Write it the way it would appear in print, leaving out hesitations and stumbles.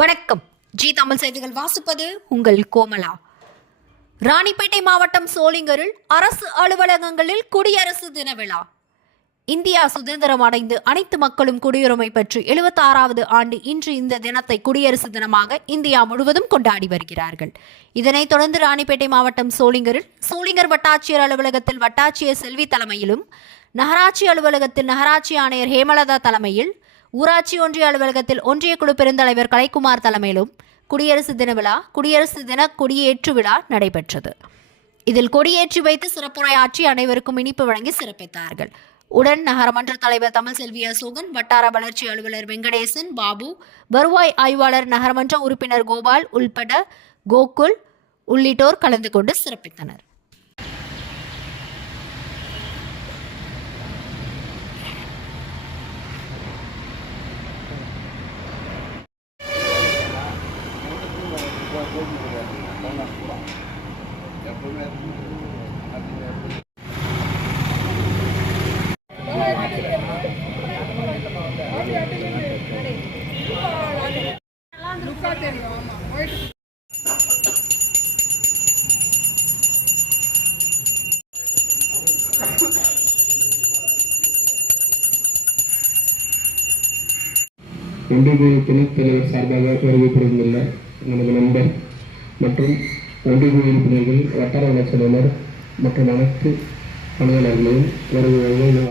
வணக்கம். ஜி தமிழ் செய்திகள் வாசிப்பது உங்கள் கோமலா. ராணிப்பேட்டை மாவட்டம் சோளிங்கரில் அரசு அலுவலகங்களில் குடியரசு தின விழா. இந்தியா சுதந்திரம் அடைந்து அனைத்து மக்களும் குடியுரிமை பெற்று 76வது ஆண்டு இன்று இந்த தினத்தை குடியரசு தினமாக இந்தியா முழுவதும் கொண்டாடி வருகிறார்கள். இதனைத் தொடர்ந்து ராணிப்பேட்டை மாவட்டம் சோளிங்கர் வட்டாட்சியர் அலுவலகத்தில் வட்டாட்சியர் செல்வி தலைமையிலும், நகராட்சி அலுவலகத்தில் நகராட்சி ஆணையர் ஹேமலதா தலைமையில், ஊராட்சி ஒன்றிய அலுவலகத்தில் ஒன்றிய குழு பெருந்தலைவர் கலைக்குமார் தலைமையிலும் குடியரசு தின விழா, குடியரசு தின கொடியேற்று விழா நடைபெற்றது. இதில் கொடியேற்றி வைத்து சிறப்புரையாற்றி அனைவருக்கும் இனிப்பு வழங்கி சிறப்பித்தார்கள். உடன் நகரமன்ற தலைவர் தமிழ்செல்வி அசோகன், வட்டார வளர்ச்சி அலுவலர் வெங்கடேசன், பாபு, வருவாய் ஆய்வாளர் நகரமன்ற உறுப்பினர் கோபால் உள்பட கோகுல் உள்ளிட்டோர் கலந்து கொண்டு சிறப்பித்தனர். ஒன்றிய துணைத் தலைவர் சார்பாக வருகை புரிந்துள்ள நமது நண்பர் மற்றும் ஒன்றிய உறுப்பினர்கள், வட்டார வளர்ச்சி அலுவலர் மற்றும் அனைத்து பணியாளர்களையும் வருகை